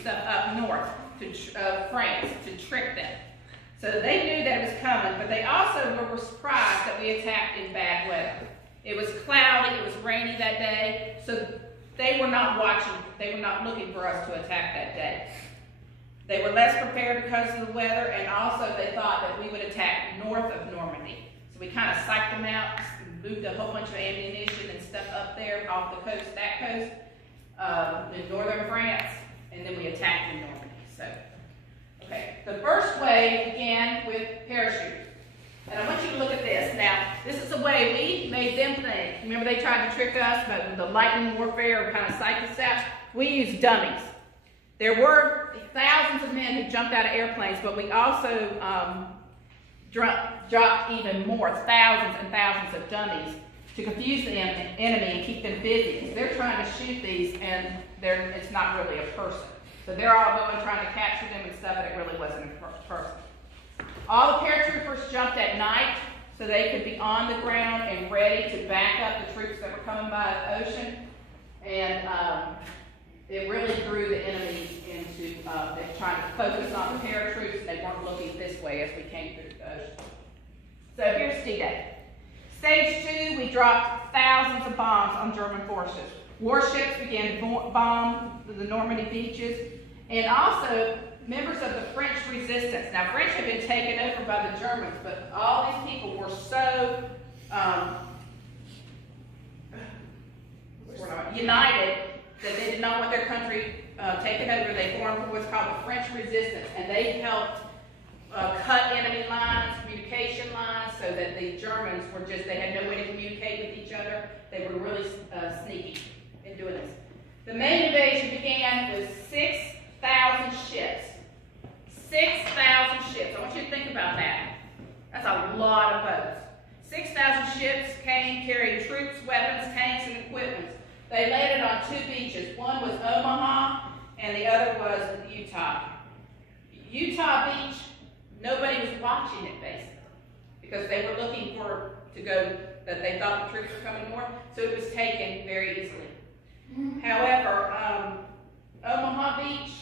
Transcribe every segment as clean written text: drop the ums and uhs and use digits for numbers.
stuff up north to France to trick them. So they knew that it was coming, but they also were surprised that we attacked in bad weather. It was cloudy, it was rainy that day, so they were not watching, they were not looking for us to attack that day. They were less prepared because of the weather, and also they thought that we would attack north of Normandy. So we kind of psyched them out, moved a whole bunch of ammunition and stuff up there off the coast, that coast, in northern France, and then we attacked in Normandy. So, okay, the first wave began with parachutes. And I want you to look at this. Now, this is a way we made them think. Remember they tried to trick us about the lightning warfare, kind of psych us out? We used dummies. There were thousands of men who jumped out of airplanes, but we also dropped even more, thousands and thousands of dummies to confuse the enemy and keep them busy. Because they're trying to shoot these and it's not really a person. So they're all going trying to capture them and stuff, and it really wasn't a person. All the paratroopers jumped at night so they could be on the ground and ready to back up the troops that were coming by the ocean. And it really drew the enemy into trying to focus on the paratroops, and they weren't looking this way as we came through the ocean. So here's D-Day. Stage 2, we dropped thousands of bombs on German forces. Warships began to bomb the Normandy beaches, and also members of the French resistance. Now, French had been taken over by the Germans, but all these people were so united that they did not want their country taken over. They formed what's called the French resistance, and they helped cut enemy lines, communication lines, so that the Germans were they had no way to communicate with each other. They were really sneaky in doing this. The main invasion began with 6,000 ships. 6,000 ships. I want you to think about that. That's a lot of boats. 6,000 ships came carrying troops, weapons, tanks, and equipment. They landed on 2 beaches. One was Omaha, and the other was Utah. Utah Beach, nobody was watching it, basically, because they were looking to go, that they thought the troops were coming north, so it was taken very easily. However, Omaha Beach,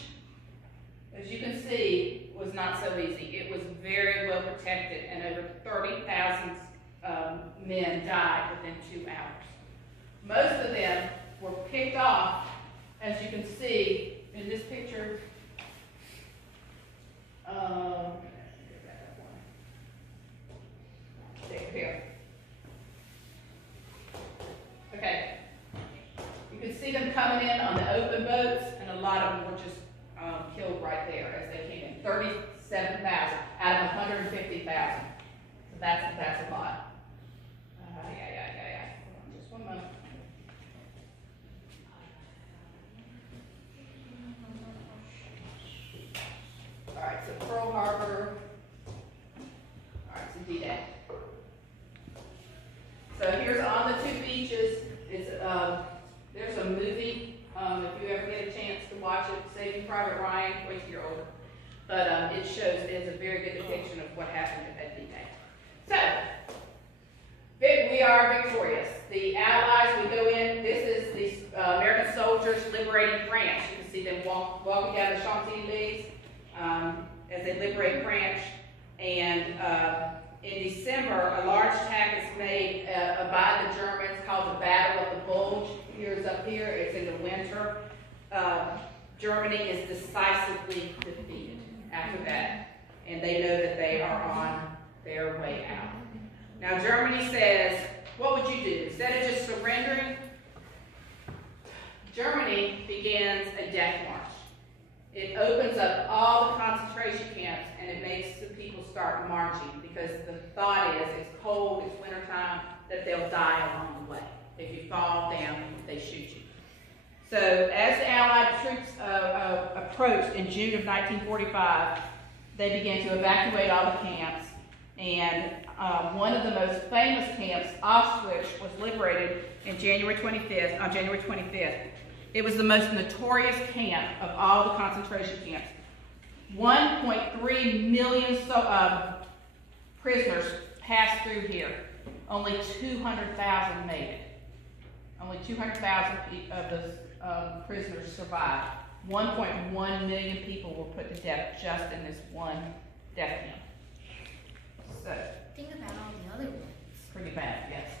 as you can see, was not so easy. It was very well protected, and over 30,000 men died within 2 hours. Most of them were picked off, as you can see in this picture. Here. Okay. You can see them coming in on the open boats, and a lot of them were just killed right there as they came in. 37,000 out of 150,000. So that's a lot. Hold on just one moment. All right, so Pearl Harbor. All right, so D-Day. So here's on the 2 beaches. There's a movie. If you ever get a chance to watch it, Saving Private Ryan. Wait till you're older. But it's a very good depiction of what happened at D-Day. So we are victorious. The Allies, we go in. This is the American soldiers liberating France. You can see them walking down the Champs-Élysées as they liberate France. And in December, a large attack is made by the Germans called the Battle of the Bulge. Here's up here. It's in the winter. Germany is decisively defeated after that, and they know that they are on their way out. Now, Germany says, what would you do? Instead of just surrendering, Germany begins a death march. It opens up all the concentration camps, and it makes the people start marching, because the thought is it's cold, it's wintertime, that they'll die along the way. If you fall down, they shoot you. So as the Allied troops approached in June of 1945, they began to evacuate all the camps, and one of the most famous camps, Auschwitz, was liberated on January 25th. It was the most notorious camp of all the concentration camps. 1.3 million prisoners passed through here. Only 200,000 made it. Only 200,000 of those prisoners survived. 1.1 million people were put to death just in this one death camp. So, think about all the other ones. pretty bad, yes.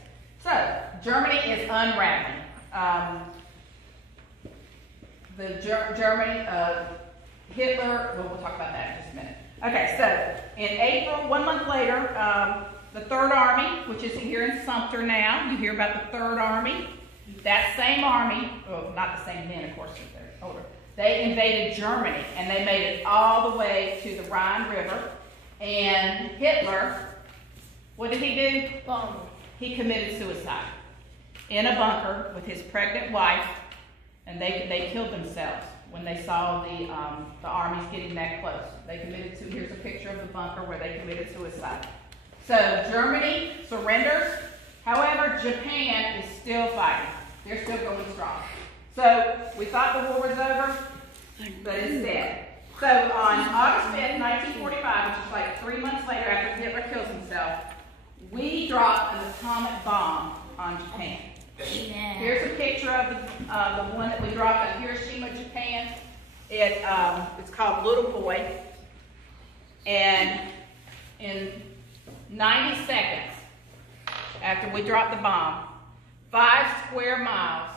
So, Germany is unraveling. Germany of Hitler, well, we'll talk about that in just a minute. Okay, so in April, 1 month later, the Third Army, which is here in Sumter now, you hear about the Third Army. That same army, well, not the same men, of course, they're older. They invaded Germany, and they made it all the way to the Rhine River. And Hitler, what did he do? Bomb. He committed suicide in a bunker with his pregnant wife, and they killed themselves when they saw the armies getting that close. They committed to, here's a picture of the bunker where they committed suicide. So Germany surrenders. However, Japan is still fighting. They're still going strong. So we thought the war was over, but it's dead. So on August 5th, 1945, which is like 3 months later after Hitler kills himself, we dropped an atomic bomb on Japan. Amen. Here's a picture of the one that we dropped at Hiroshima, Japan. It's called Little Boy. And in 90 seconds after we dropped the bomb, 5 square miles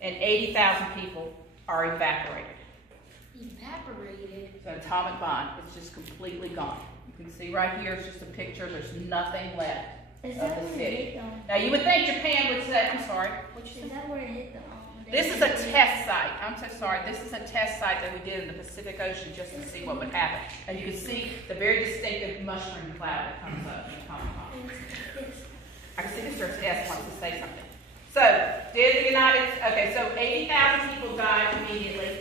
and 80,000 people are evaporated. Evaporated? It's an atomic bomb. It's just completely gone. You can see right here, it's just a picture. There's nothing left of the city. Now, you would think Japan would say, I'm sorry. Is that where it hit the This is a test site. I'm so sorry. This is a test site that we did in the Pacific Ocean just to see what would happen. And you can see the very distinctive mushroom cloud that comes up in the atomic bomb. I can see Mr. S wants to say something. So, so 80,000 people died immediately,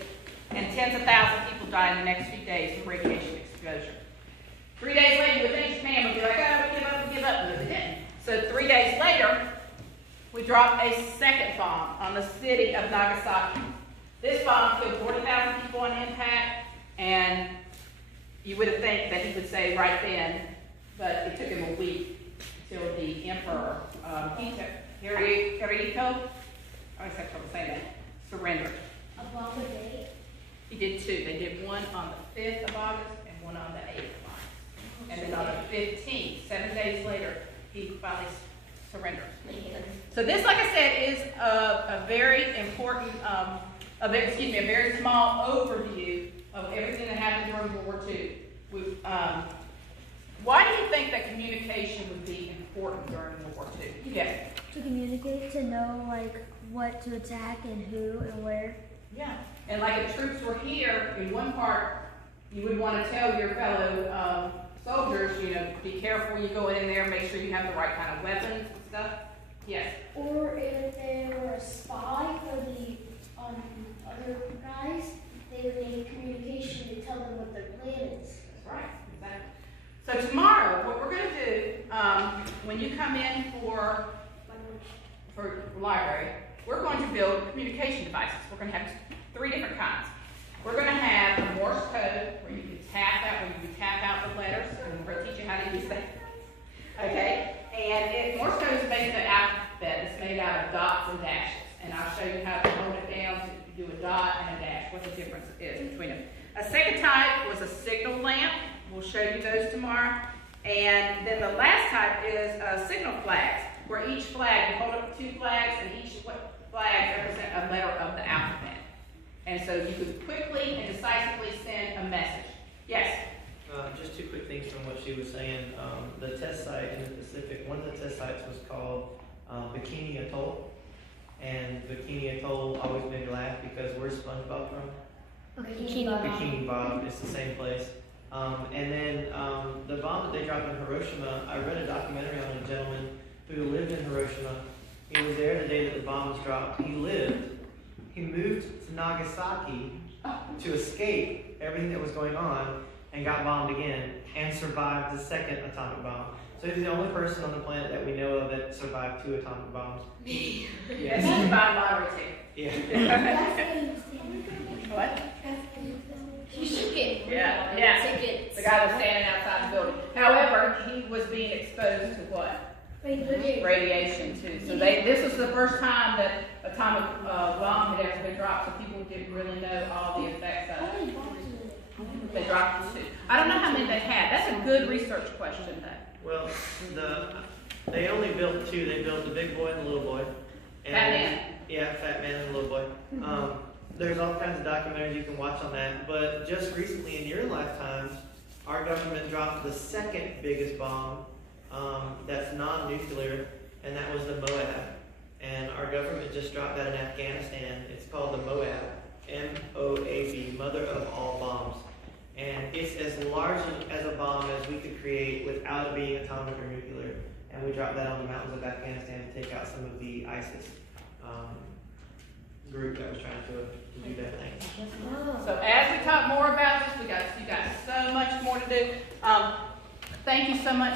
and tens of thousands of people died in the next few days from radiation exposure. 3 days later, you would think Japan would be like, oh, we give up, no, they didn't. So 3 days later, we dropped a second bomb on the city of Nagasaki. This bomb killed 40,000 people on impact, and you would have think that he would say right then, but it took him a week till the emperor, Hirohito, I always have trouble saying that, surrendered. A bomb a day? He did 2. They did one on the 5th of August and one on the 8th of August. And then on the 15th, 7 days later, he finally surrendered. So this, like I said, is a very important, a very small overview of everything that happened during World War II. Why do you think that communication would be important during World War II? Yes. To communicate, to know like what to attack and who and where. Yeah, and like if troops were here, in one part, you would want to tell your fellow soldiers, be careful when you go in there, make sure you have the right kind of weapons and stuff. Yes. Or if they were a spy for the other guys, they would need communication to tell them what their plan is. That's right, exactly. So tomorrow, what we're going to do, when you come in for library, we're going to build communication devices. We're going to have 3 different kinds. We're going to have a Morse code where you can tap out the letters, and we're going to teach you how to use that. Okay? And Morse code is basically an alphabet. It's made out of dots and dashes. And I'll show you how to hold it down to do a dot and a dash, what the difference is between them. A second type was a signal lamp. We'll show you those tomorrow. And then the last type is signal flags, where each flag, you hold up 2 flags, and each flag represents a letter of the alphabet. And so you could quickly and decisively send a message. Yes? Just 2 quick things from what she was saying. The test site in the Pacific, one of the test sites was called Bikini Atoll. And Bikini Atoll always made me laugh because where's SpongeBob from? Bikini Bob. It's the same place. And then the bomb that they dropped in Hiroshima, I read a documentary on a gentleman who lived in Hiroshima. He was there the day that the bomb was dropped. He lived. He moved to Nagasaki to escape everything that was going on and got bombed again and survived the second atomic bomb. So he's the only person on the planet that we know of that survived 2 atomic bombs. Me. Yes, he's bomb lottery ticket. Yeah. What? You should get tickets. The guy was standing outside the building. However, he was being exposed to what? Radiation too. So this was the first time that atomic bomb had ever been dropped, so people didn't really know all the effects of How it. many bombs did They dropped 2. I don't know how many they had. That's a good research question, though. Well, they only built 2. They built the big boy and the little boy. And, Fat Man. Yeah, Fat Man and the little boy. There's all kinds of documentaries you can watch on that. But just recently in your lifetimes, our government dropped the 2nd biggest bomb that's non-nuclear, and that was the Moab. And our government just dropped that in Afghanistan. It's called the Moab, M-O-A-B, mother of all bombs. And it's as large as a bomb as we could create without it being atomic or nuclear. And we dropped that on the mountains of Afghanistan to take out some of the ISIS group that was trying to do that thing. So as we talk more about this, you got so much more to do. Thank you so much